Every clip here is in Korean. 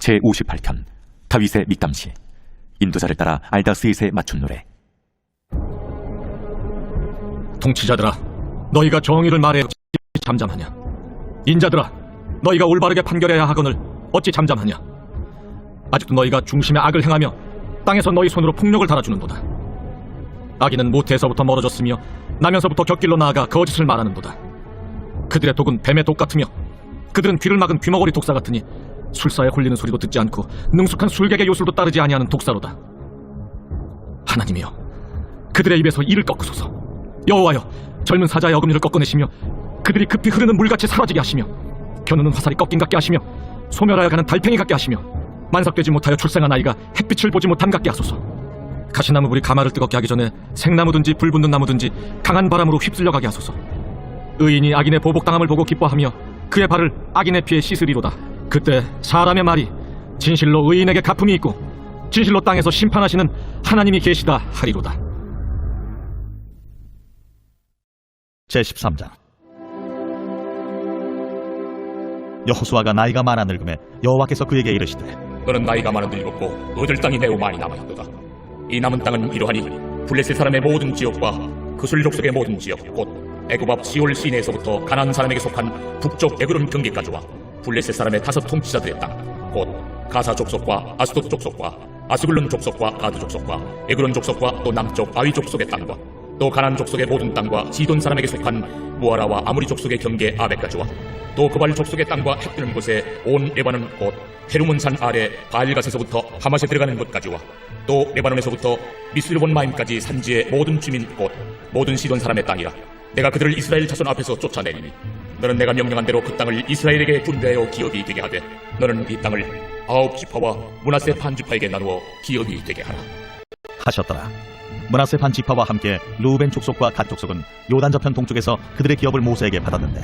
제58편 다윗의 밑담시. 인도자를 따라 알다스잇에 맞춘 노래. 통치자들아, 너희가 정의를 말해 어찌 잠잠하냐? 인자들아, 너희가 올바르게 판결해야 하거늘 어찌 잠잠하냐? 아직도 너희가 중심의 악을 행하며 땅에서 너희 손으로 폭력을 달아주는도다. 악인은 모태에서부터 멀어졌으며 나면서부터 곁길로 나아가 거짓을 말하는도다. 그들의 독은 뱀의 독 같으며 그들은 귀를 막은 귀머거리 독사 같으니 술사에 홀리는 소리도 듣지 않고 능숙한 술객의 요술도 따르지 아니하는 독사로다. 하나님이여, 그들의 입에서 이를 꺾으소서. 여호와여, 젊은 사자의 어금니를 꺾어내시며 그들이 급히 흐르는 물같이 사라지게 하시며 겨누는 화살이 꺾인 같게 하시며 소멸하여 가는 달팽이 같게 하시며 만삭되지 못하여 출생한 아이가 햇빛을 보지 못함 같게 하소서. 가시나무 불이 가마를 뜨겁게 하기 전에 생나무든지 불붙는 나무든지 강한 바람으로 휩쓸려 가게 하소서. 의인이 악인의 보복당함을 보고 기뻐하며 그의 발을 악인의 피에 씻으리로다. 그때 사람의 말이 진실로 의인에게 갚음이 있고 진실로 땅에서 심판하시는 하나님이 계시다 하리로다. 제13장. 여호수아가 나이가 많아 늙음에 여호와께서 그에게 이르시되, 너는 나이가 많아 늙었고 얻을 땅이 매우 많이 남아있도다. 이 남은 땅은 이러하니 블레셋 사람의 모든 지역과 그술 족속의 모든 지역, 곧 애굽 앞 시올 시내에서부터 가나안 사람에게 속한 북쪽 에그론 경계까지와 블레셋 사람의 5 통치자들의 땅, 곧 가사 족속과 아스돗 족속과 아스글론 족속과 가드 족속과 에그론 족속과 또 남쪽 아위 족속의 땅과 또 가나안 족속의 모든 땅과 시돈 사람에게 속한 무아라와 아무리 족속의 경계 아벡까지와 또 그발 족속의 땅과 해뜨는 곳에 온 레바논 곧 헤르몬산 아래 바알갓에서부터 하맛에 들어가는 곳까지와 또 레바논에서부터 미스르본 마임까지 산지의 모든 주민 곧 모든 시돈 사람의 땅이라. 내가 그들을 이스라엘 자손 앞에서 쫓아내리니 너는 내가 명령한 대로 그 땅을 이스라엘에게 분배하여 기업이 되게 하되 너는 이 땅을 9지파와 므낫세 반지파에게 나누어 기업이 되게 하라 하셨더라. 므낫세 반지파와 함께 르우벤 족속과 갓 족속은 요단 저편 동쪽에서 그들의 기업을 모세에게 받았는데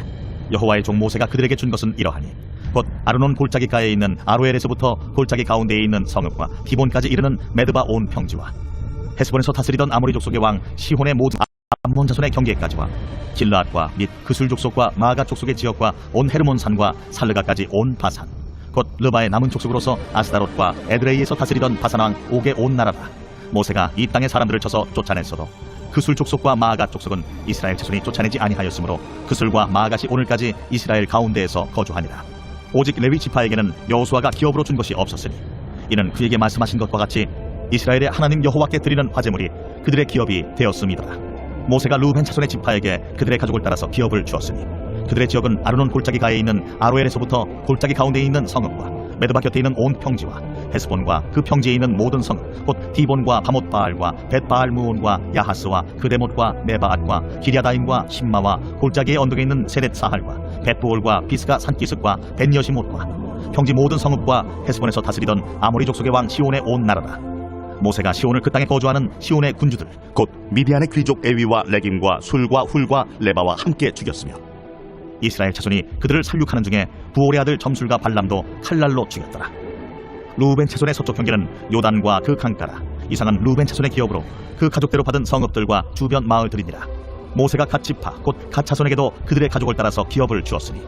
여호와의 종 모세가 그들에게 준 것은 이러하니 곧 아르논 골짜기가에 있는 아로엘에서부터 골짜기 가운데에 있는 성읍과 디본까지 이르는 메드바 온 평지와 헤스본에서 다스리던 아모리 족속의 왕 시혼의 모든 암몬 자손의 경계까지와 길르앗과 및 그술 족속과 마가 족속의 지역과 온 헤르몬 산과 살르가까지 온 바산, 곧 르바의 남은 족속으로서 아스다롯과 에드레이에서 다스리던 바산 왕 옥의 온 나라다. 모세가 이 땅의 사람들을 쳐서 쫓아냈어도 그술 족속과 마가 족속은 이스라엘 자손이 쫓아내지 아니하였으므로 그술과 마갓이 오늘까지 이스라엘 가운데에서 거주하니라. 오직 레위 지파에게는 여호수아가 기업으로 준 것이 없었으니 이는 그에게 말씀하신 것과 같이 이스라엘의 하나님 여호와께 드리는 화제물이 그들의 기업이 되었음이더라. 모세가 르우벤 자손의 지파에게 그들의 가족을 따라서 기업을 주었으니 그들의 지역은 아르논 골짜기 가에 있는 아로엘에서부터 골짜기 가운데에 있는 성읍과 메드바 곁에 있는 온 평지와 헤스본과 그 평지에 있는 모든 성읍 곧 디본과 바못바알과 벳바알무온과 야하스와 그레못과 메바앗과 기랴다임과 심마와 골짜기의 언덕에 있는 세렛 사할과 벳부올과 비스가 산기슭과 벤여시못과 평지 모든 성읍과 헤스본에서 다스리던 아모리 족속의 왕 시온의 온 나라다. 모세가 시온을 그 땅에 거주하는 시온의 군주들 곧 미디안의 귀족 에위와 레김과 술과 훌과 레바와 함께 죽였으며 이스라엘 자손이 그들을 살육하는 중에 부올의 아들 점술과 발람도 칼날로 죽였더라. 르우벤 자손의 서쪽 경계는 요단과 그 강가라. 이상은 르우벤 자손의 기업으로 그 가족대로 받은 성읍들과 주변 마을들이니라. 모세가 갓 지파 곧 갓 자손에게도 그들의 가족을 따라서 기업을 주었으니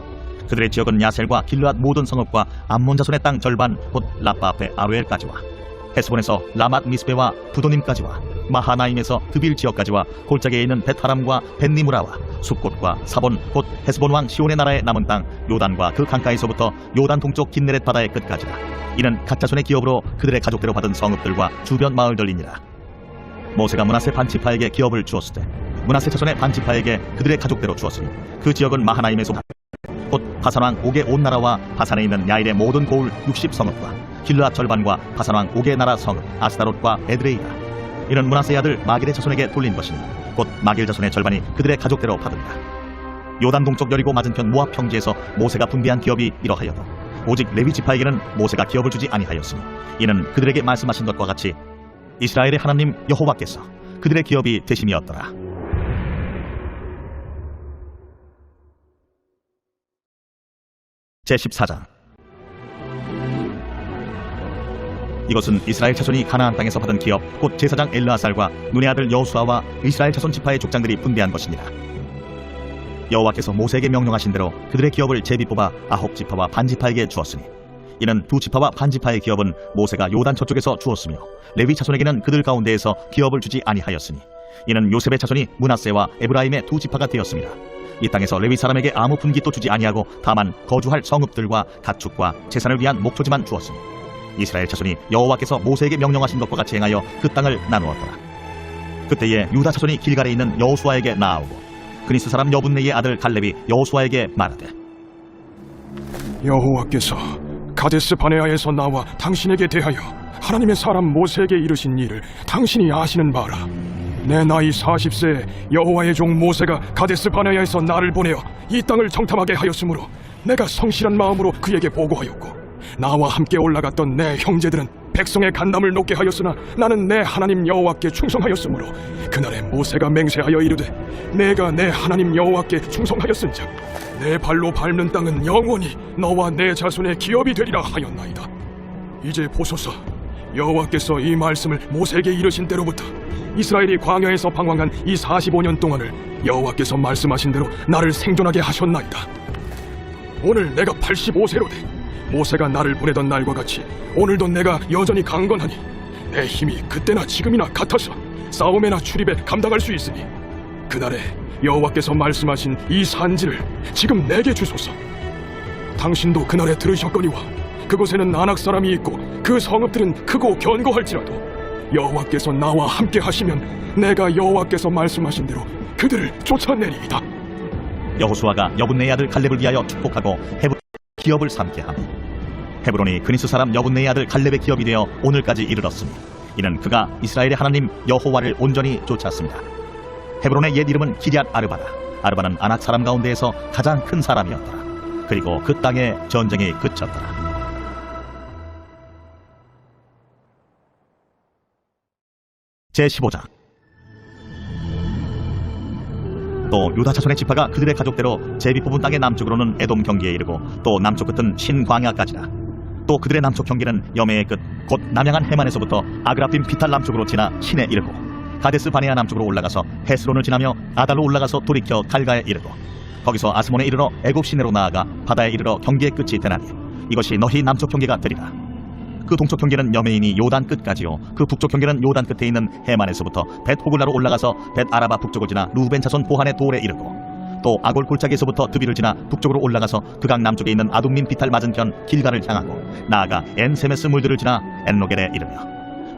그들의 지역은 야셀과 길르앗 모든 성읍과 암몬 자손의 땅 절반 곧 라빠 앞에 아루엘까지와 헤스본에서 라맛 미스베와 부도님까지와 마하나임에서 드빌 지역까지와 골짜기에 있는 벳하람과 벳니무라와 숲곳과 사본 곧 헤스본 왕 시온의 나라의 남은 땅 요단과 그 강가에서부터 요단 동쪽 긴네렛 바다의 끝까지라. 이는 갓 자손의 기업으로 그들의 가족대로 받은 성읍들과 주변 마을들이니라. 모세가 므낫세 반지파에게 기업을 주었을 때 므낫세 자손의 반지파에게 그들의 가족대로 주었으니 그 지역은 마하나임에서 곧 바산 왕 옥의 온 나라와 바산에 있는 야일의 모든 고을 60성읍과 길르앗 절반과 바산 왕 옥의 나라 성읍 아스다롯과 에드레이라. 이는 므낫세의 아들 마길의 자손에게 돌린 것이니 곧 마길 자손의 절반이 그들의 가족대로 받으리라. 요단 동쪽 여리고 맞은편 모압 평지에서 모세가 분배한 기업이 이러하여도 오직 레위 지파에게는 모세가 기업을 주지 아니하였으니 이는 그들에게 말씀하신 것과 같이 이스라엘의 하나님 여호와께서 그들의 기업이 되심이었더라. 제14장. 이것은 이스라엘 자손이 가나안 땅에서 받은 기업 곧 제사장 엘르아살과 눈의 아들 여호수아와 이스라엘 자손 지파의 족장들이 분배한 것이니라. 여호와께서 모세에게 명령하신 대로 그들의 기업을 제비 뽑아 아홉 지파와 반지파에게 주었으니 이는 두 지파와 반 지파의 기업은 모세가 요단 저쪽에서 주었으며 레위 자손에게는 그들 가운데에서 기업을 주지 아니하였으니 이는 요셉의 자손이 므낫세와 에브라임의 두 지파가 되었습니다. 이 땅에서 레위 사람에게 아무 분깃도 주지 아니하고 다만 거주할 성읍들과 가축과 재산을 위한 목초지만 주었으니 이스라엘 자손이 여호와께서 모세에게 명령하신 것과 같이 행하여 그 땅을 나누었더라. 그때에 유다 자손이 길갈에 있는 여호수아에게 나아오고 그니스 사람 여분네의 아들 갈렙이 여호수아에게 말하되 여호와께서 가데스 바네아에서 나와 당신에게 대하여 하나님의 사람 모세에게 이르신 일을 당신이 아시는 바라. 내 나이 40세에 여호와의 종 모세가 가데스 바네아에서 나를 보내어 이 땅을 정탐하게 하였으므로 내가 성실한 마음으로 그에게 보고하였고 나와 함께 올라갔던 내 형제들은 백성의 간담을 높게 하였으나 나는 내 하나님 여호와께 충성하였으므로 그날에 모세가 맹세하여 이르되 내가 내 하나님 여호와께 충성하였은즉 내 발로 밟는 땅은 영원히 너와 내 자손의 기업이 되리라 하였나이다. 이제 보소서, 여호와께서 이 말씀을 모세에게 이르신 때로부터 이스라엘이 광야에서 방황한 이 45년 동안을 여호와께서 말씀하신 대로 나를 생존하게 하셨나이다. 오늘 내가 85세로 돼 모세가 나를 보내던 날과 같이 오늘도 내가 여전히 강건하니 내 힘이 그때나 지금이나 같아서 싸움에나 출입에 감당할 수 있으니 그날에 여호와께서 말씀하신 이 산지를 지금 내게 주소서. 당신도 그날에 들으셨거니와 그곳에는 아낙 사람이 있고 그 성읍들은 크고 견고할지라도 여호와께서 나와 함께 하시면 내가 여호와께서 말씀하신 대로 그들을 쫓아내리이다. 여호수아가 여분네의 아들 갈렙을 위하여 축복하고 헤브론의 기업을 삼게 하며 헤브론이 그니스 사람 여분네의 아들 갈렙의 기업이 되어 오늘까지 이르렀으니 이는 그가 이스라엘의 하나님 여호와를 온전히 쫓았습니다. 헤브론의 옛 이름은 기럇 아르바라. 아르바는 아낙 사람 가운데에서 가장 큰 사람이었더라. 그리고 그 땅에 전쟁이 그쳤더라. 제15장. 또 유다 자손의 지파가 그들의 가족대로 제비 뽑은 땅의 남쪽으로는 에돔 경기에 이르고 또 남쪽 끝은 신광야까지라. 또 그들의 남쪽 경계는 여매의 끝 곧 남양한 해만에서부터 아그라빔 비탈 남쪽으로 지나 신에 이르고 가데스 바네아 남쪽으로 올라가서 헤스론을 지나며 아달로 올라가서 돌이켜 갈가에 이르고 거기서 아스몬에 이르러 애굽 시내로 나아가 바다에 이르러 경계의 끝이 되나니 이것이 너희 남쪽 경계가 되리라. 그 동쪽 경계는 여메인이 요단 끝까지요 그 북쪽 경계는 요단 끝에 있는 해만에서부터 벳 호글라로 올라가서 벳 아라바 북쪽을 지나 루벤 자손 보한의 돌에 이르고 또 아골 골짜기에서부터 드비를 지나 북쪽으로 올라가서 그강 남쪽에 있는 아둠민 비탈 맞은편 길가를 향하고 나아가 엔세메스 물들을 지나 엔로겔에 이르며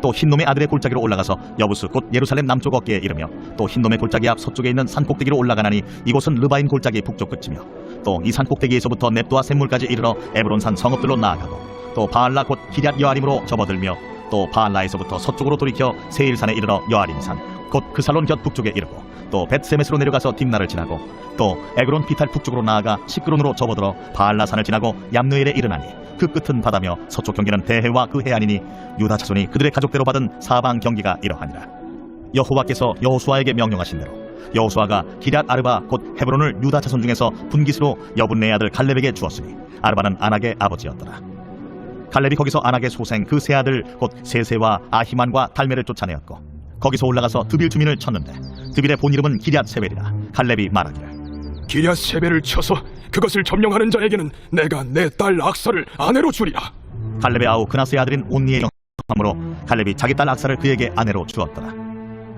또 흰놈의 아들의 골짜기로 올라가서 여부스 곧 예루살렘 남쪽 어깨에 이르며 또 흰놈의 골짜기 앞 서쪽에 있는 산꼭대기로 올라가나니 이곳은 르바인 골짜기 북쪽 끝이며 또 이 산꼭대기에서부터 넵도와 샘물까지 이르러 에브론산 성읍들로 나아가고 또 바알라 곧 기럇 여아림으로 접어들며 또 바알라에서부터 서쪽으로 돌이켜 세일산에 이르러 여아림산 곧 그살론 곁 북쪽에 이르고 또 벳세메스로 내려가서 딥나를 지나고 또 에그론 비탈 북쪽으로 나아가 시크론으로 접어들어 바알라산을 지나고 얌느엘에 이르나니 그 끝은 바다며 서쪽 경계는 대해와 그 해안이니 유다 자손이 그들의 가족대로 받은 사방 경기가 이러하니라. 여호와께서 여호수아에게 명령하신 대로 여호수아가 기럇 아르바 곧 헤브론을 유다 자손 중에서 분깃으로 여분네의 아들 갈렙에게 주었으니 아르바는 아낙의 아버지였더라. 갈렙이 거기서 아낙의 소생 그 세 아들 곧 세세와 아히만과 달메를 쫓아내었고 거기서 올라가서 드빌 주민을 쳤는데 드빌의 본 이름은 기럇 세벨이라. 갈렙이 말하기를 기럇 세벨을 쳐서 그것을 점령하는 자에게는 내가 내 딸 악사를 아내로 주리라. 갈렙의 아우 그나스의 아들인 온니의 영함으로 갈렙이 자기 딸 악사를 그에게 아내로 주었더라.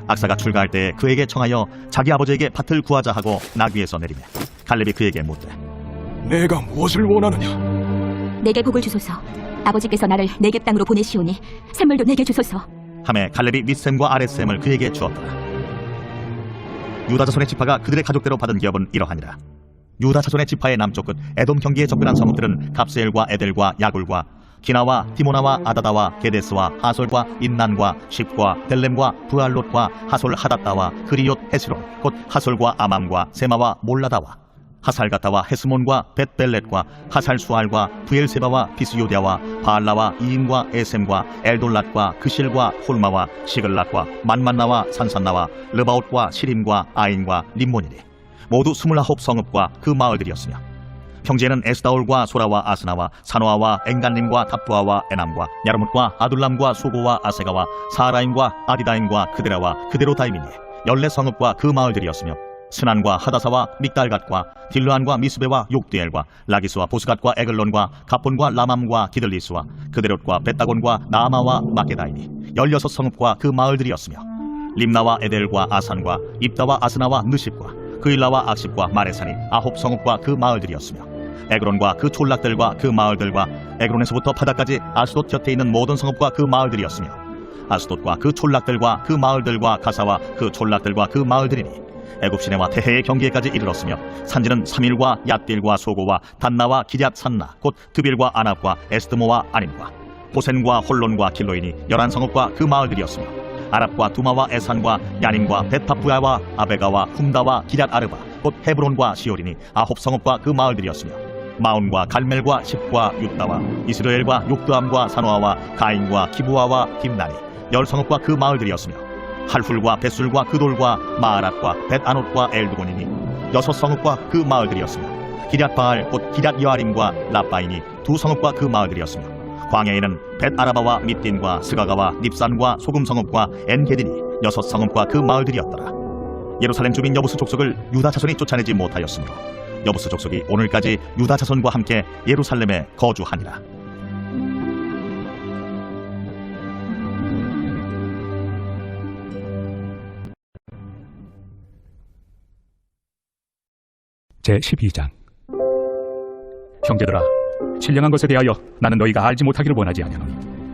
악사가 출가할 때 그에게 청하여 자기 아버지에게 밭을 구하자 하고 나귀에서 내리매 갈렙이 그에게 묻되 내가 무엇을 원하느냐? 내게 복을 주소서. 아버지께서 나를 네겝 땅으로 보내시오니 샘물도 내게 주소서. 하매 갈렙이 윗샘과 아랫샘을 그에게 주었더라. 유다 자손의 지파가 그들의 가족대로 받은 기업은 이러하니라. 유다 자손의 지파의 남쪽 끝 에돔 경기에 접근한 성읍들은 갑세엘과 에델과 야굴과 기나와 디모나와 아다다와 게데스와 하솔과 인난과 십과 델렘과 부알롯과 하솔 하닷다와 그리옷 헤스론 곧 하솔과 아맘과 세마와 몰라다와 하살가타와 헤스몬과 벳벨렛과 하살수알과 부엘세바와 비스요디아와 바알라와 이인과 에셈과 엘돌랏과 그실과 홀마와 시글락과 만만나와 산산나와 르바옷과 시림과 아인과 림몬이니 모두 29 성읍과 그 마을들이었으며 평지에는 에스다올과 소라와 아스나와 사노아와 엥간림과 답부아와 에남과 야르뭇과 아둘람과 소고와 아세가와 사라임과 아디다임과 그데라와 그데로다임이니 14 성읍과 그 마을들이었으며 스난과 하다사와 믹달갓과 딜르안과 미스베와 욕디엘과 라기스와 보스갓과 에글론과 가본과 라맘과 기들리스와 그데롯과 벳다곤과 나아마와 마게다이니 16성읍과 그 마을들이었으며 림나와 에델과 아산과 입다와 아스나와 느십과 그일라와 악십과 마레산이 9성읍과 그 마을들이었으며 에그론과 그 촌락들과 그 마을들과 에그론에서부터 바다까지 아스돗 곁에 있는 모든 성읍과 그 마을들이었으며 아스돗과 그 촌락들과 그 마을들과 가사와 그 촌락들과 그 마을들이니 애굽 시내와 태해의 경계까지 이르렀으며 산지는 사밀과 얏딜과 소고와 단나와 기럇 산나 곧 드빌과 아납과 에스드모와 아님과 고센과 홀론과 길로인이 11성읍과 그 마을들이었으며 아랍과 두마와 에산과 야님과 벳파프야와 아베가와 훔다와 기럇 아르바 곧 헤브론과 시오린이 9성읍과 그 마을들이었으며 마온과 갈멜과 십과 윳다와 이스라엘과 욕드암과 사노아와 가인과 기부아와 딥나니 10성읍과 그 마을들이었으며 할훌과 벳술과 그돌과 마아랏과 벳아롯과 엘드곤이니 6성읍과 그 마을들이었으며 기럇바알 곧 기럇 여아림과 라바인이 2성읍과 그 마을들이었으며 광야에는 벳아라바와 밑딘과 스가가와 닙산과 소금성읍과 엔게딘이 6성읍과 그 마을들이었더라. 예루살렘 주민 여부스 족속을 유다 자손이 쫓아내지 못하였으므로 여부스 족속이 오늘까지 유다 자손과 함께 예루살렘에 거주하니라. 제12장. 형제들아, 신령한 것에 대하여 나는 너희가 알지 못하기를 원하지 아니하노니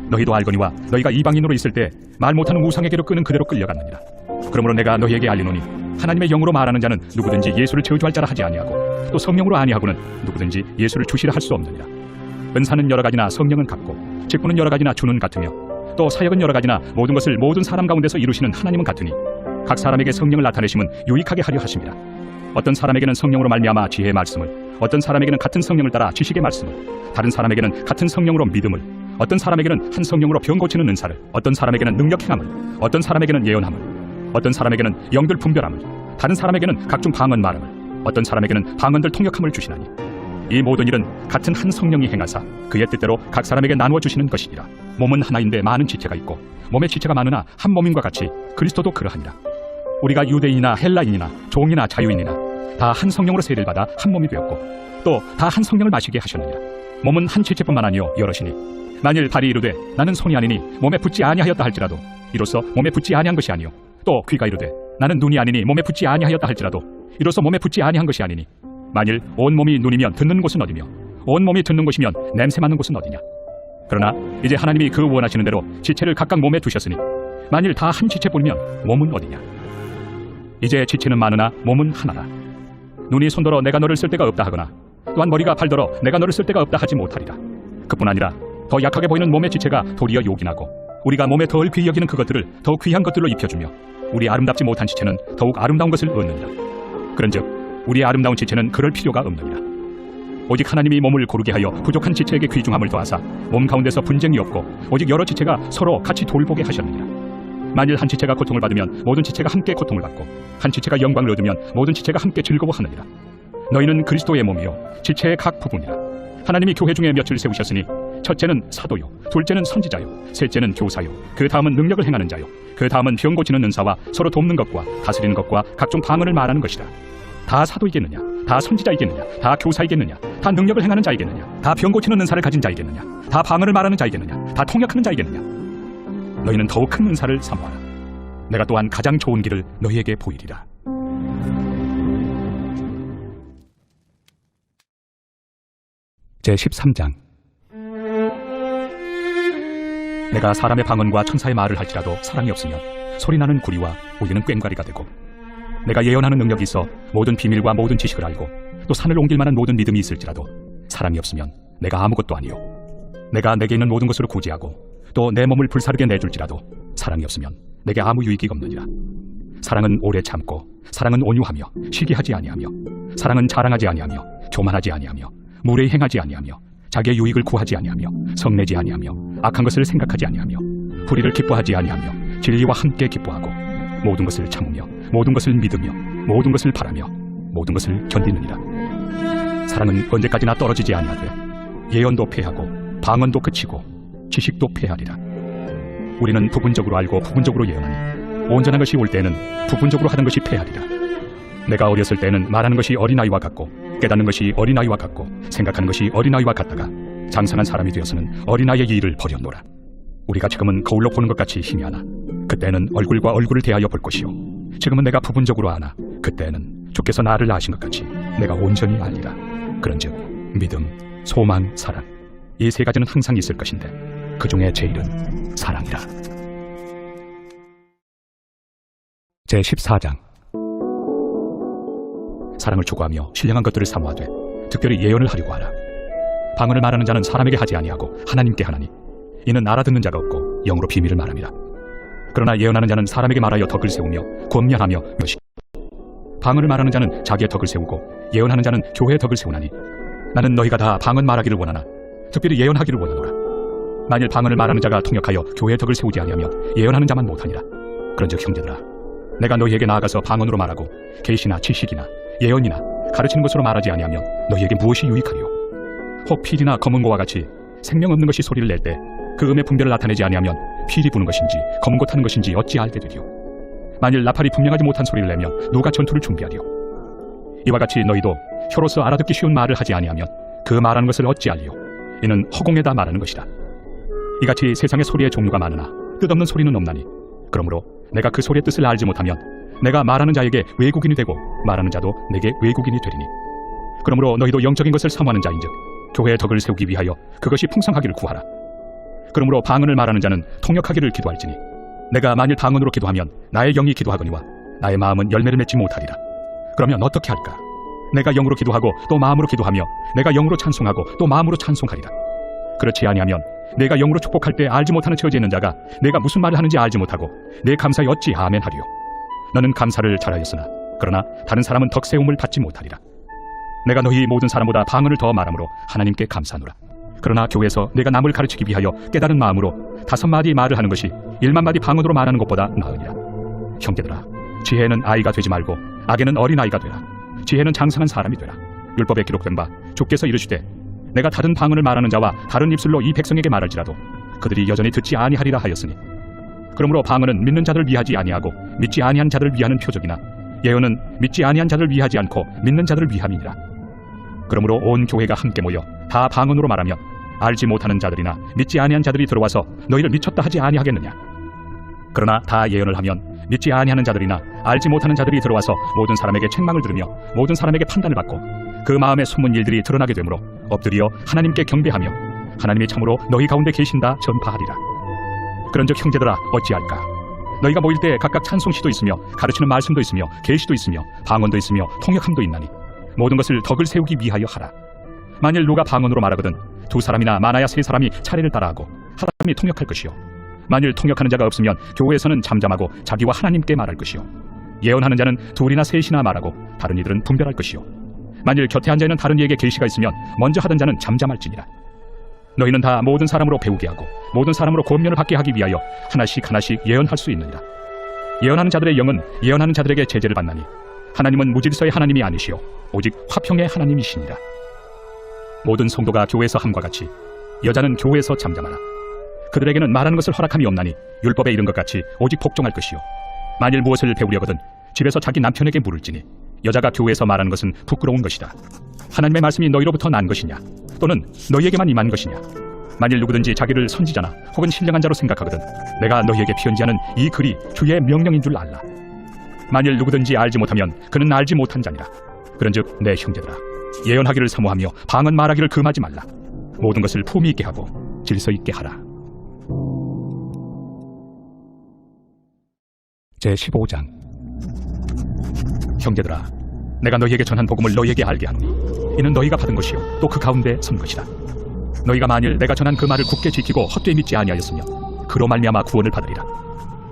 너희도 알거니와 너희가 이방인으로 있을 때 말 못하는 우상에게로 끄는 그대로 끌려갔느니라. 그러므로 내가 너희에게 알리노니 하나님의 영으로 말하는 자는 누구든지 예수를 저주할 자라 하지 아니하고 또 성령으로 아니하고는 누구든지 예수를 주시라 할 수 없느니라. 은사는 여러 가지나 성령은 같고 직분은 여러 가지나 주는 같으며 또 사역은 여러 가지나 모든 것을 모든 사람 가운데서 이루시는 하나님은 같으니 각 사람에게 성령을 나타내심은 유익하게 하려 하심이라. 어떤 사람에게는 성령으로 말미암아 지혜의 말씀을, 어떤 사람에게는 같은 성령을 따라 지식의 말씀을, 다른 사람에게는 같은 성령으로 믿음을, 어떤 사람에게는 한 성령으로 병 고치는 은사를, 어떤 사람에게는 능력 행함을, 어떤 사람에게는 예언함을, 어떤 사람에게는 영들 분별함을, 다른 사람에게는 각종 방언 말함을, 어떤 사람에게는 방언들 통역함을 주시나니 이 모든 일은 같은 한 성령이 행하사 그의 뜻대로 각 사람에게 나누어 주시는 것이니라. 몸은 하나인데 많은 지체가 있고 몸의 지체가 많으나 한 몸임과 같이 그리스도도 그러하니라. 우리가 유대인이나 헬라인이나 종이나 자유인이나 다 한 성령으로 세례를 받아 한 몸이 되었고 또 다 한 성령을 마시게 하셨느니라. 몸은 한 지체뿐만 아니요 여럿이니 만일 발이 이르되 나는 손이 아니니 몸에 붙지 아니하였다 할지라도 이로써 몸에 붙지 아니한 것이 아니요 또 귀가 이르되 나는 눈이 아니니 몸에 붙지 아니하였다 할지라도 이로써 몸에 붙지 아니한 것이 아니니 만일 온 몸이 눈이면 듣는 곳은 어디며 온 몸이 듣는 곳이면 냄새 맡는 곳은 어디냐. 그러나 이제 하나님이 그 원하시는 대로 지체를 각각 몸에 두셨으니 만일 다 한 지체뿐이면 몸은 어디냐. 이제 지체는 많으나 몸은 하나라. 눈이 손더러 내가 너를 쓸 데가 없다 하거나 또한 머리가 팔더러 내가 너를 쓸 데가 없다 하지 못하리라. 그뿐 아니라 더 약하게 보이는 몸의 지체가 도리어 요긴하고 우리가 몸에 덜 귀히 여기는 그것들을 더 귀한 것들로 입혀주며 우리 아름답지 못한 지체는 더욱 아름다운 것을 얻느니라. 그런즉 우리의 아름다운 지체는 그럴 필요가 없느니라. 오직 하나님이 몸을 고르게 하여 부족한 지체에게 귀중함을 더하사 몸 가운데서 분쟁이 없고 오직 여러 지체가 서로 같이 돌보게 하셨느니라. 만일 한 지체가 고통을 받으면 모든 지체가 함께 고통을 받고 한 지체가 영광을 얻으면 모든 지체가 함께 즐거워하느니라. 너희는 그리스도의 몸이요 지체의 각 부분이라. 하나님이 교회 중에 몇을 세우셨으니 첫째는 사도요, 둘째는 선지자요, 셋째는 교사요, 그 다음은 능력을 행하는 자요, 그 다음은 병 고치는 은사와 서로 돕는 것과 다스리는 것과 각종 방언을 말하는 것이라. 다 사도이겠느냐, 다 선지자이겠느냐, 다 교사이겠느냐, 다 능력을 행하는 자이겠느냐, 다 병 고치는 은사를 가진 자이겠느냐, 다 방언을 말하는 자이겠느냐, 다 통역하는 자이겠느냐. 너희는 더욱 큰 은사를 사모하라. 내가 또한 가장 좋은 길을 너희에게 보이리라. 제13장. 내가 사람의 방언과 천사의 말을 할지라도 사람이 없으면 소리나는 구리와 울리는 꽹과리가 되고 내가 예언하는 능력이 있어 모든 비밀과 모든 지식을 알고 또 산을 옮길 만한 모든 믿음이 있을지라도 사람이 없으면 내가 아무것도 아니요 내가 내게 있는 모든 것으로 구제하고 또 내 몸을 불사르게 내줄지라도 사랑이 없으면 내게 아무 유익이 없느니라. 사랑은 오래 참고 사랑은 온유하며 시기하지 아니하며 사랑은 자랑하지 아니하며 교만하지 아니하며 무례히 행하지 아니하며 자기의 유익을 구하지 아니하며 성내지 아니하며 악한 것을 생각하지 아니하며 불의를 기뻐하지 아니하며 진리와 함께 기뻐하고 모든 것을 참으며 모든 것을 믿으며 모든 것을 바라며 모든 것을 견디느니라. 사랑은 언제까지나 떨어지지 아니하되 예언도 패하고 방언도 그치고 지식도 패하리라. 우리는 부분적으로 알고 부분적으로 예언하니 온전한 것이 올 때에는 부분적으로 하던 것이 패하리라. 내가 어렸을 때는 말하는 것이 어린아이와 같고 깨닫는 것이 어린아이와 같고 생각하는 것이 어린아이와 같다가 장성한 사람이 되어서는 어린아이의 일을 버렸노라. 우리가 지금은 거울로 보는 것 같이 힘이 하나 그때는 얼굴과 얼굴을 대하여 볼 것이요 지금은 내가 부분적으로 아나 그때는 주께서 나를 아신 것 같이 내가 온전히 알리라. 그런즉 믿음, 소망, 사랑 이 세 가지는 항상 있을 것인데 그 중에 제일은 사랑이라. 제14장 사랑을 추구하며 신령한 것들을 사모하되 특별히 예언을 하려고 하라. 방언을 말하는 자는 사람에게 하지 아니하고 하나님께 하나니 이는 알아듣는 자가 없고 영으로 비밀을 말함이라. 그러나 예언하는 자는 사람에게 말하여 덕을 세우며 권면하며 묘시 방언을 말하는 자는 자기의 덕을 세우고 예언하는 자는 교회의 덕을 세우나니 나는 너희가 다 방언 말하기를 원하나 특별히 예언하기를 원하노라. 만일 방언을 말하는 자가 통역하여 교회의 덕을 세우지 아니하면 예언하는 자만 못하니라. 그런즉 형제들아 내가 너희에게 나아가서 방언으로 말하고 계시나 지식이나 예언이나 가르치는 것으로 말하지 아니하면 너희에게 무엇이 유익하리요? 혹 필이나 검은 고와 같이 생명 없는 것이 소리를 낼 때 그 음의 분별을 나타내지 아니하면 필이 부는 것인지 검은 고 타는 것인지 어찌 알게 되리요? 만일 나팔이 분명하지 못한 소리를 내면 누가 전투를 준비하리요? 이와 같이 너희도 혀로서 알아듣기 쉬운 말을 하지 아니하면 그 말하는 것을 어찌 알리요? 이는 허공에다 말하는 것이다. 이같이 세상에 소리의 종류가 많으나 뜻없는 소리는 없나니 그러므로 내가 그 소리의 뜻을 알지 못하면 내가 말하는 자에게 외국인이 되고 말하는 자도 내게 외국인이 되리니 그러므로 너희도 영적인 것을 사모하는 자인즉 교회의 덕을 세우기 위하여 그것이 풍성하기를 구하라. 그러므로 방언을 말하는 자는 통역하기를 기도할지니 내가 만일 방언으로 기도하면 나의 영이 기도하거니와 나의 마음은 열매를 맺지 못하리라. 그러면 어떻게 할까? 내가 영으로 기도하고 또 마음으로 기도하며 내가 영으로 찬송하고 또 마음으로 찬송하리라. 그렇지 아니하면 내가 영으로 축복할 때 알지 못하는 처지에 있는 자가 내가 무슨 말을 하는지 알지 못하고 내 감사에 어찌 아멘 하리요? 너는 감사를 잘하였으나 그러나 다른 사람은 덕 세움을 받지 못하리라. 내가 너희 모든 사람보다 방언을 더 말함으로 하나님께 감사하노라. 그러나 교회에서 내가 남을 가르치기 위하여 깨달은 마음으로 5마디 말을 하는 것이 1만마디 방언으로 말하는 것보다 나으니라. 형제들아 지혜는 아이가 되지 말고 악에는 어린아이가 되라. 지혜는 장성한 사람이 되라. 율법에 기록된 바 주께서 이르시되 내가 다른 방언을 말하는 자와 다른 입술로 이 백성에게 말할지라도 그들이 여전히 듣지 아니하리라 하였으니 그러므로 방언은 믿는 자들을 위하지 아니하고 믿지 아니한 자들을 위하는 표적이나 예언은 믿지 아니한 자들을 위하지 않고 믿는 자들을 위함이니라. 그러므로 온 교회가 함께 모여 다 방언으로 말하며 알지 못하는 자들이나 믿지 아니한 자들이 들어와서 너희를 미쳤다 하지 아니하겠느냐? 그러나 다 예언을 하면 믿지 아니하는 자들이나 알지 못하는 자들이 들어와서 모든 사람에게 책망을 들으며 모든 사람에게 판단을 받고 그 마음에 숨은 일들이 드러나게 되므로 엎드려 하나님께 경배하며 하나님이 참으로 너희 가운데 계신다 전파하리라. 그런즉 형제들아 어찌할까? 너희가 모일 때 각각 찬송시도 있으며 가르치는 말씀도 있으며 계시도 있으며 방언도 있으며 통역함도 있나니 모든 것을 덕을 세우기 위하여 하라. 만일 누가 방언으로 말하거든 2사람이나 많아야 3사람이 차례를 따라하고 사람이 통역할 것이요 만일 통역하는 자가 없으면 교회에서는 잠잠하고 자기와 하나님께 말할 것이요 예언하는 자는 2이나 3이나 말하고 다른 이들은 분별할 것이요 만일 곁에 앉아있는 다른 이에게 계시가 있으면 먼저 하던 자는 잠잠할지니라. 너희는 다 모든 사람으로 배우게 하고 모든 사람으로 권면을 받게 하기 위하여 하나씩 하나씩 예언할 수 있느니라. 예언하는 자들의 영은 예언하는 자들에게 제재를 받나니 하나님은 무질서의 하나님이 아니시오 오직 화평의 하나님이시니라. 모든 성도가 교회에서 함과 같이 여자는 교회에서 잠잠하라. 그들에게는 말하는 것을 허락함이 없나니 율법에 이른 것 같이 오직 복종할 것이요 만일 무엇을 배우려거든 집에서 자기 남편에게 물을지니 여자가 교회에서 말하는 것은 부끄러운 것이다. 하나님의 말씀이 너희로부터 난 것이냐 또는 너희에게만 임한 것이냐? 만일 누구든지 자기를 선지자나 혹은 신령한 자로 생각하거든 내가 너희에게 편지하는 이 글이 주의 명령인 줄 알라. 만일 누구든지 알지 못하면 그는 알지 못한 자니라. 그런즉 내 형제들아 예언하기를 사모하며 방언 말하기를 금하지 말라. 모든 것을 품위 있게 하고 질서 있게 하라. 제15장 형제들아 내가 너희에게 전한 복음을 너희에게 알게 하노니 이는 너희가 받은 것이요 또 그 가운데 선 것이라. 너희가 만일 내가 전한 그 말을 굳게 지키고 헛되이 믿지 아니하였으면 그로 말미암아 구원을 받으리라.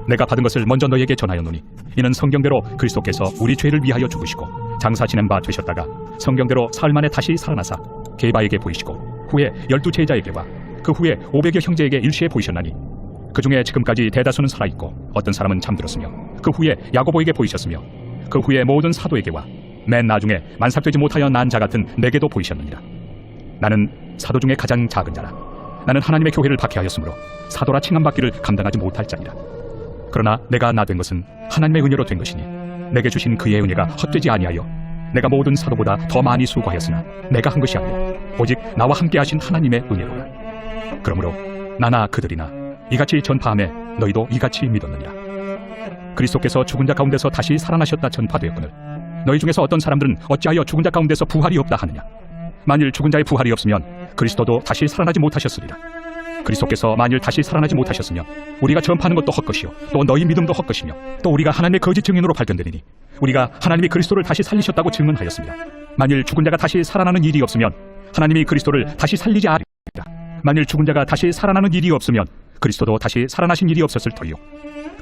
내가 받은 것을 먼저 너희에게 전하였노니 이는 성경대로 그리스도께서 우리 죄를 위하여 죽으시고 장사 지낸 바 되셨다가 성경대로 사흘 만에 다시 살아나사 게바에게 보이시고 후에 12제자에게와 그 후에 500여 형제에게 일시에 보이셨나니 그 중에 지금까지 대다수는 살아있고 어떤 사람은 잠들었으며 그 후에 야고보에게 보이셨으며 그 후에 모든 사도에게와 맨 나중에 만삭되지 못하여 난 자 같은 내게도 보이셨느니라. 나는 사도 중에 가장 작은 자라. 나는 하나님의 교회를 박해하였으므로 사도라 칭함받기를 감당하지 못할 자니라. 그러나 내가 나 된 것은 하나님의 은혜로 된 것이니 내게 주신 그의 은혜가 헛되지 아니하여 내가 모든 사도보다 더 많이 수고하였으나 내가 한 것이 아니라 오직 나와 함께 하신 하나님의 은혜로라. 그러므로 나나 그들이나 이같이 전파하매 너희도 이같이 믿었느니라. 그리스도께서 죽은 자 가운데서 다시 살아나셨다 전파되었거늘 너희 중에서 어떤 사람들은 어찌하여 죽은 자 가운데서 부활이 없다 하느냐. 만일 죽은 자의 부활이 없으면 그리스도도 다시 살아나지 못하셨으리라. 그리스도께서 만일 다시 살아나지 못하셨으면 우리가 전파하는 것도 헛것이요 또 너희 믿음도 헛것이며 또 우리가 하나님의 거짓 증인으로 발견되리니 우리가 하나님이 그리스도를 다시 살리셨다고 증언하였습니다. 만일 죽은 자가 다시 살아나는 일이 없으면 하나님이 그리스도를 다시 살리지 않으리라. 만일 죽은 자가 다시 살아나는 일이 없으면 그리스도도 다시 살아나신 일이 없었을 터이요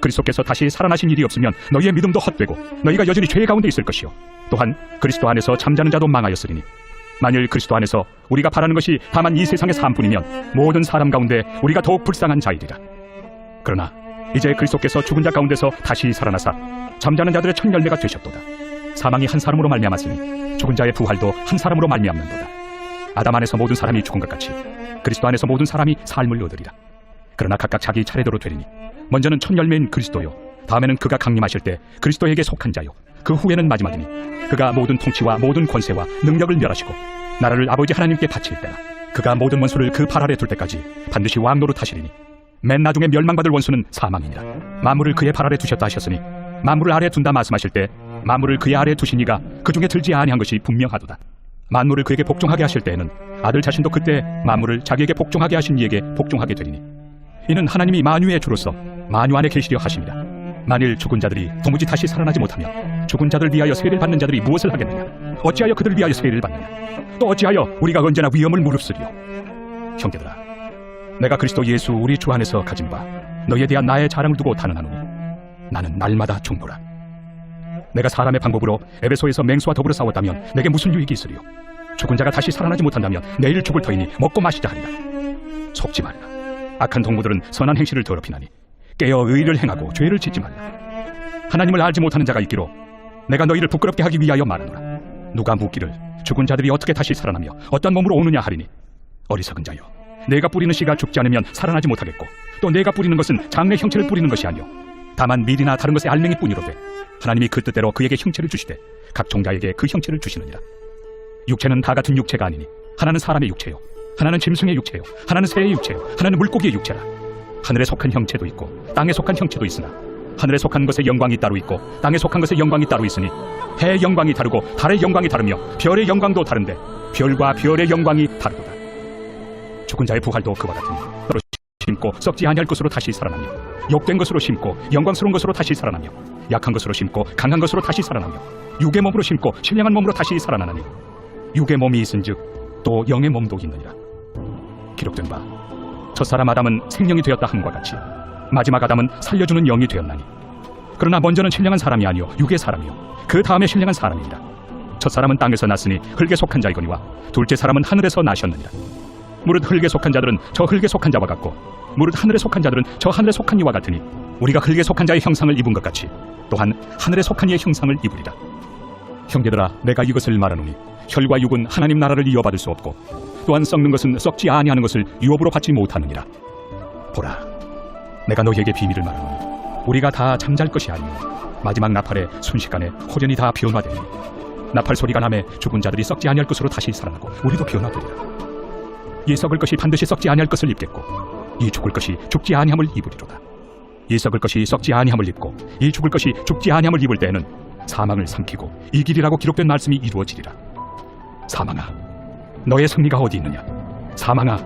그리스도께서 다시 살아나신 일이 없으면 너희의 믿음도 헛되고 너희가 여전히 죄 가운데 있을 것이요 또한 그리스도 안에서 잠자는 자도 망하였으리니 만일 그리스도 안에서 우리가 바라는 것이 다만 이 세상의 삶뿐이면 모든 사람 가운데 우리가 더욱 불쌍한 자이리라. 그러나 이제 그리스도께서 죽은 자 가운데서 다시 살아나사 잠자는 자들의 첫 열매가 되셨도다. 사망이 한 사람으로 말미암았으니 죽은 자의 부활도 한 사람으로 말미암는도다. 아담 안에서 모든 사람이 죽은 것 같이 그리스도 안에서 모든 사람이 삶을 얻으리라. 그러나 각각 자기 차례대로 되리니 먼저는 첫 열매인 그리스도요 다음에는 그가 강림하실 때 그리스도에게 속한 자요 그 후에는 마지막이니 그가 모든 통치와 모든 권세와 능력을 멸하시고 나라를 아버지 하나님께 바칠 때라. 그가 모든 원수를 그 발 아래 둘 때까지 반드시 왕노릇 하시리니 맨 나중에 멸망받을 원수는 사망이니라. 만물을 그의 발 아래 두셨다 하셨으니 만물을 아래 둔다 말씀하실 때 만물을 그의 아래 두신 이가 그 중에 들지 아니한 것이 분명하도다. 만물을 그에게 복종하게 하실 때에는 아들 자신도 그때 만물을 자기에게 복종하게 하신 이에게 복종하게 되리니 이는 하나님이 만유의 주로서 만유 안에 계시려 하심이라. 만일 죽은 자들이 도무지 다시 살아나지 못하면 죽은 자들 위하여 세례를 받는 자들이 무엇을 하겠느냐. 어찌하여 그들 위하여 세례를 받느냐. 또 어찌하여 우리가 언제나 위험을 무릅쓰리요. 형제들아, 내가 그리스도 예수 우리 주 안에서 가진 바 너희에 대한 나의 자랑을 두고 단언하노니 나는 날마다 죽노라. 내가 사람의 방법으로 에베소에서 맹수와 더불어 싸웠다면 내게 무슨 유익이 있으리요. 죽은 자가 다시 살아나지 못한다면 내일 죽을 터이니 먹고 마시자 하리라. 속지 말라. 악한 동무들은 선한 행실을 더럽히나니 깨어 의를 행하고 죄를 짓지 말라. 하나님을 알지 못하는 자가 있기로 내가 너희를 부끄럽게 하기 위하여 말하노라. 누가 묻기를 죽은 자들이 어떻게 다시 살아나며 어떤 몸으로 오느냐 하리니 어리석은 자여, 내가 뿌리는 씨가 죽지 않으면 살아나지 못하겠고 또 내가 뿌리는 것은 장래 형체를 뿌리는 것이 아니요 다만 밀이나 다른 것의 알맹이 뿐이로되 하나님이 그 뜻대로 그에게 형체를 주시되 각 종자에게 그 형체를 주시느니라. 육체는 다 같은 육체가 아니니 하나는 사람의 육체요 하나는 짐승의 육체요 하나는 새의 육체요 하나는 물고기의 육체라. 하늘에 속한 형체도 있고 땅에 속한 형체도 있으나 하늘에 속한 것의 영광이 따로 있고 땅에 속한 것의 영광이 따로 있으니 해의 영광이 다르고 달의 영광이 다르며 별의 영광도 다른데 별과 별의 영광이 다르도다. 죽은 자의 부활도 그와 같으니 서로 심고 썩지 아니할 것으로 다시 살아나며 욕된 것으로 심고 영광스러운 것으로 다시 살아나며 약한 것으로 심고 강한 것으로 다시 살아나며 육의 몸으로 심고 신령한 몸으로 다시 살아나나니 육의 몸이 있은즉 또 영의 몸도 있느니라. 기록된 바 첫사람 아담은 생명이 되었다 함과 같이 마지막 아담은 살려주는 영이 되었나니 그러나 먼저는 신령한 사람이 아니요 육의 사람이요 그 다음에 신령한 사람이니라. 첫사람은 땅에서 났으니 흙에 속한 자이거니와 둘째 사람은 하늘에서 나셨느니라. 무릇 흙에 속한 자들은 저 흙에 속한 자와 같고 무릇 하늘에 속한 자들은 저 하늘에 속한 이와 같으니 우리가 흙에 속한 자의 형상을 입은 것 같이 또한 하늘에 속한 이의 형상을 입으리라. 형제들아, 내가 이것을 말하노니 혈과 육은 하나님 나라를 이어받을 수 없고 또한 썩는 것은 썩지 아니하는 것을 유업으로 받지 못하느니라. 보라, 내가 너희에게 비밀을 말하노니 우리가 다 잠잘 것이 아니요 마지막 나팔에 순식간에 호련히 다 변화되니 나팔 소리가 나매 죽은 자들이 썩지 아니할 것으로 다시 살아나고 우리도 변화되리라. 이 썩을 것이 반드시 썩지 아니할 것을 입겠고 이 죽을 것이 죽지 아니함을 입으리로다. 이 썩을 것이 썩지 아니함을 입고 이 죽을 것이 죽지 아니함을 입을 때에는 사망을 삼키고 이기리라고 기록된 말씀이 이루어지리라. 사망아, 너의 승리가 어디 있느냐? 사망아,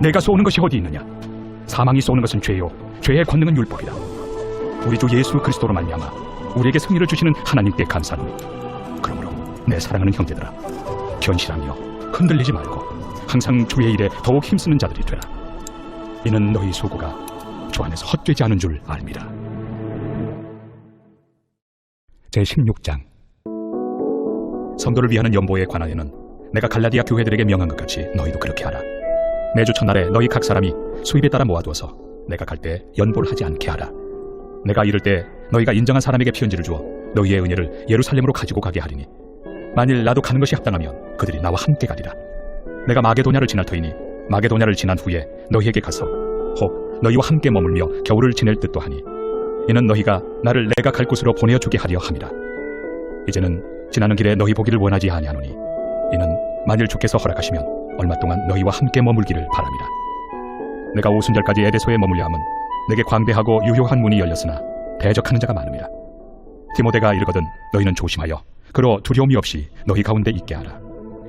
내가 쏘는 것이 어디 있느냐? 사망이 쏘는 것은 죄요 죄의 권능은 율법이다. 우리 주 예수 그리스도로 말미암아 우리에게 승리를 주시는 하나님께 감사하노니 그러므로 내 사랑하는 형제들아, 견실하며 흔들리지 말고 항상 주의 일에 더욱 힘쓰는 자들이 되라. 이는 너희 소고가 주 안에서 헛되지 않은 줄 알미라. 제16장. 성도를 위하는 연보에 관하여는 내가 갈라디아 교회들에게 명한 것 같이 너희도 그렇게 하라. 매주 첫날에 너희 각 사람이 수입에 따라 모아두어서 내가 갈 때 연보를 하지 않게 하라. 내가 이를 때 너희가 인정한 사람에게 편지를 주어 너희의 은혜를 예루살렘으로 가지고 가게 하리니 만일 나도 가는 것이 합당하면 그들이 나와 함께 가리라. 내가 마게도냐를 지날 터이니 마게도냐를 지난 후에 너희에게 가서 혹 너희와 함께 머물며 겨울을 지낼 듯도 하니 이는 너희가 나를 내가 갈 곳으로 보내어주게 하려 함이라. 이제는 지나는 길에 너희 보기를 원하지 아니하노니 이는 만일 주께서 허락하시면 얼마 동안 너희와 함께 머물기를 바랍니다. 내가 오순절까지 에베소에 머물려 함은 내게 광대하고 유효한 문이 열렸으나 대적하는 자가 많음이라. 디모데가 이르거든 너희는 조심하여 그로 두려움이 없이 너희 가운데 있게 하라.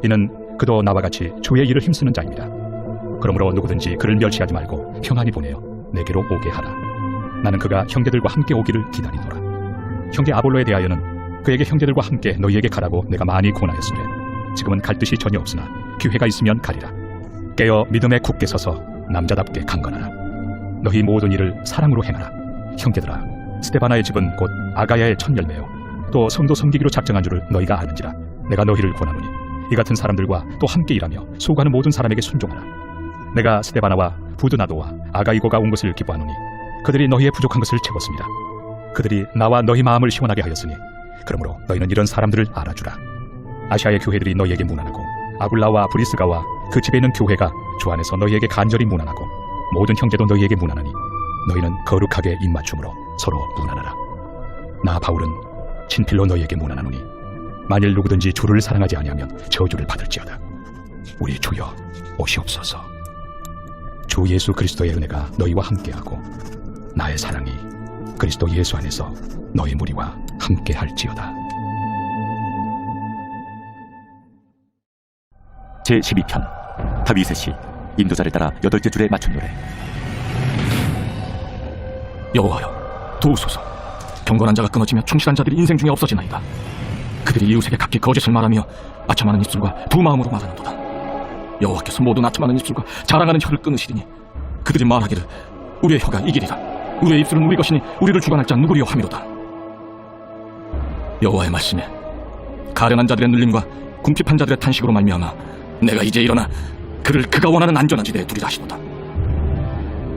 이는 그도 나와 같이 주의 일을 힘쓰는 자입니다. 그러므로 누구든지 그를 멸시하지 말고 평안히 보내어 내게로 오게 하라. 나는 그가 형제들과 함께 오기를 기다리노라. 형제 아볼로에 대하여는 그에게 형제들과 함께 너희에게 가라고 내가 많이 권하였으되 지금은 갈 뜻이 전혀 없으나 기회가 있으면 가리라. 깨어 믿음에 굳게 서서 남자답게 강건하라. 너희 모든 일을 사랑으로 행하라. 형제들아, 스데바나의 집은 곧 아가야의 첫 열매요 또 성도 섬기기로 작정한 줄을 너희가 아는지라. 내가 너희를 권하노니 이 같은 사람들과 또 함께 일하며 수고하는 모든 사람에게 순종하라. 내가 스데바나와 부드나도와 아가이고가 온 것을 기뻐하노니 그들이 너희의 부족한 것을 채웠습니다. 그들이 나와 너희 마음을 시원하게 하였으니 그러므로 너희는 이런 사람들을 알아주라. 아시아의 교회들이 너희에게 문안하고 아굴라와 브리스가와 그 집에 있는 교회가 주 안에서 너희에게 간절히 문안하고 모든 형제도 너희에게 문안하니 너희는 거룩하게 입맞춤으로 서로 문안하라. 나 바울은 친필로 너희에게 문안하노니 만일 누구든지 주를 사랑하지 아니하면 저주를 받을지어다. 우리 주여 오시옵소서. 주 예수 그리스도의 은혜가 너희와 함께하고 나의 사랑이 그리스도 예수 안에서 너희 무리와 함께할지어다. 제12편 다윗의 시 인도자를 따라 8째 줄에 맞춘 노래. 여호와여 도우소서. 경건한 자가 끊어지며 충실한 자들이 인생 중에 없어지나이다. 그들이 이웃에게 각기 거짓을 말하며 아첨하는 입술과 두 마음으로 말하는도다. 여호와께서 모든 아첨하는 입술과 자랑하는 혀를 끊으시리니 그들이 말하기를 우리의 혀가 이기리라. 우리의 입술은 우리 것이니 우리를 주관할 자 누구리요 하미로다. 여호와의 말씀에 가련한 자들의 눌림과 궁핍한 자들의 탄식으로 말미암아 내가 이제 일어나 그를 그가 원하는 안전한 지대에 두리라 하시도다.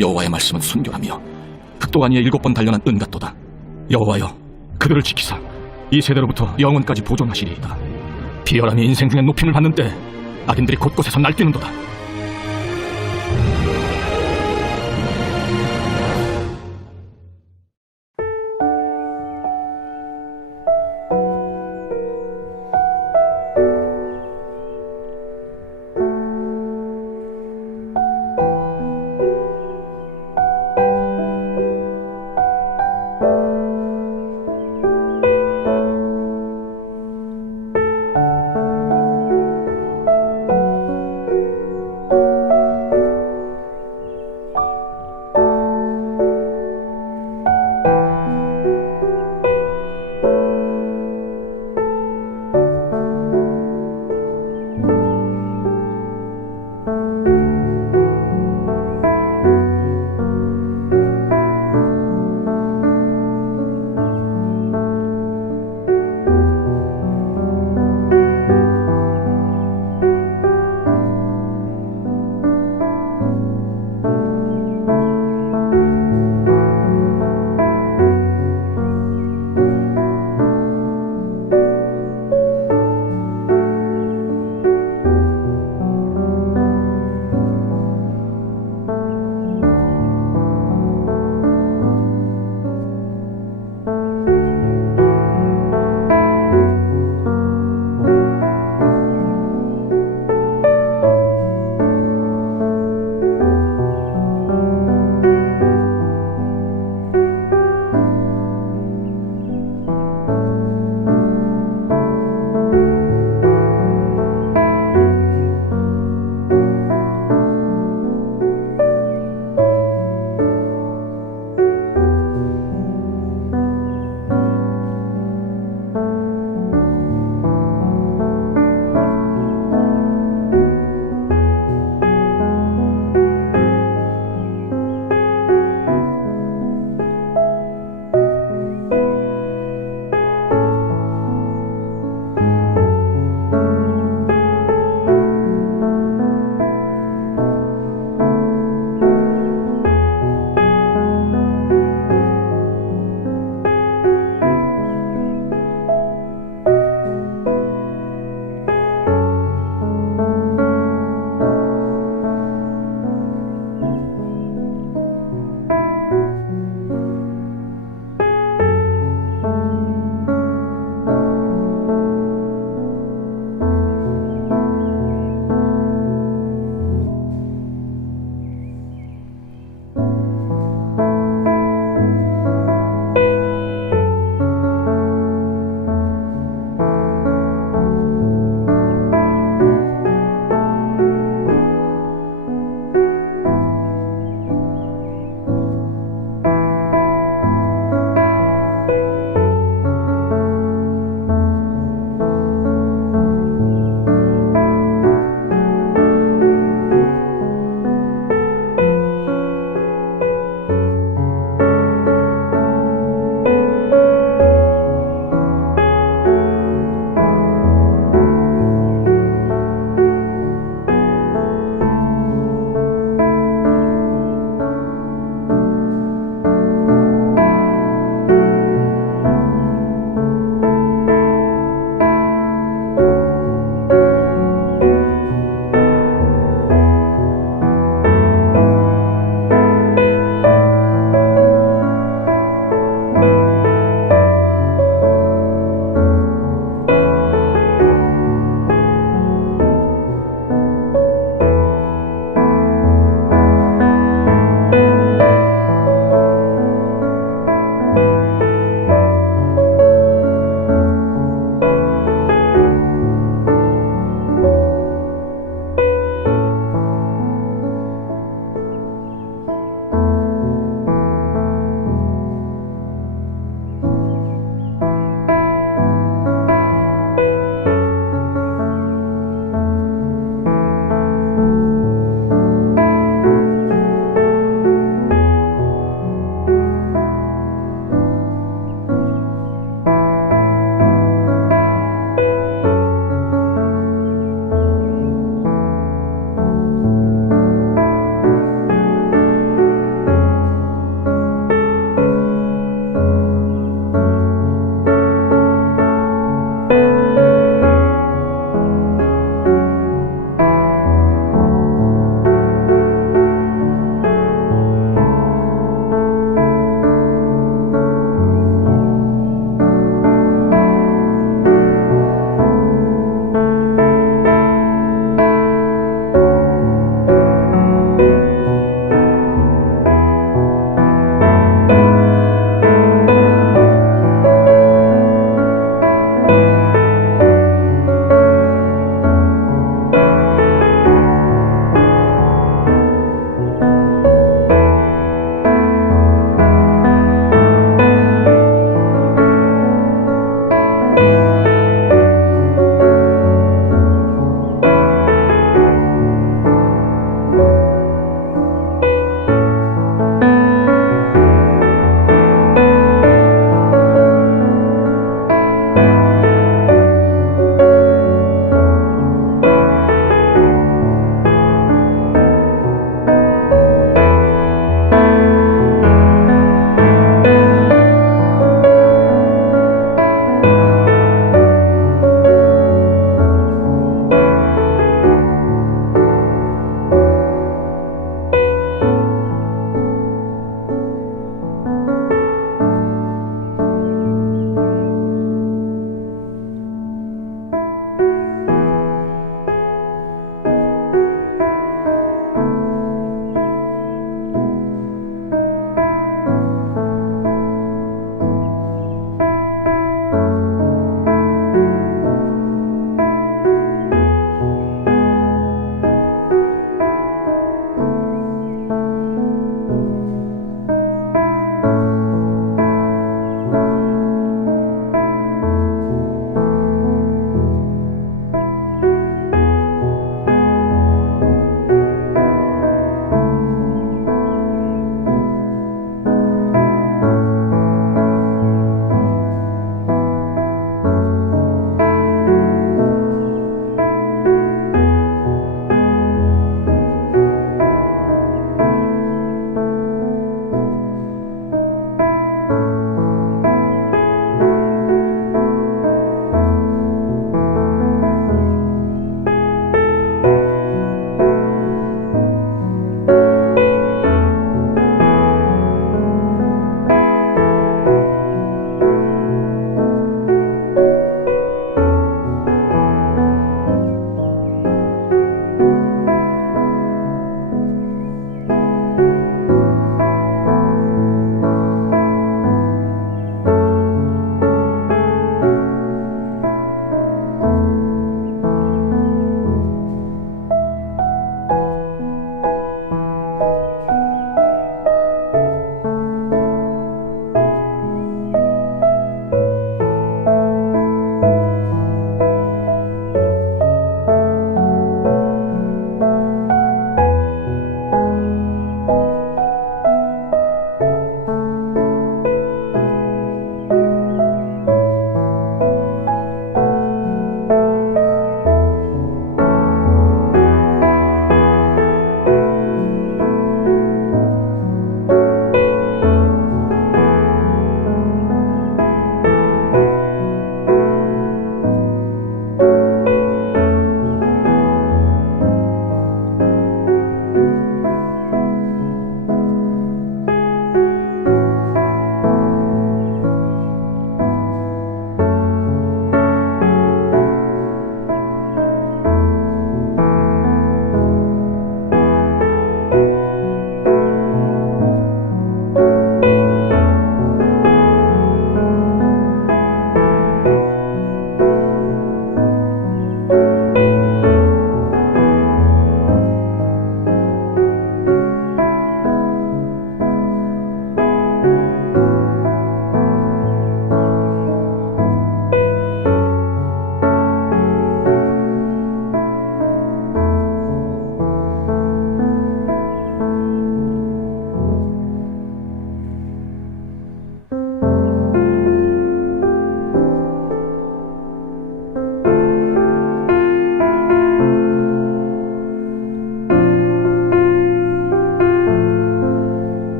여호와의 말씀은 순결하며 흑도가니에 7번 단련한 은 같도다. 여호와여 그들을 지키사 이 세대로부터 영원까지 보존하시리이다. 비열함이 인생 중에 높임을 받는 때 악인들이 곳곳에서 날뛰는도다.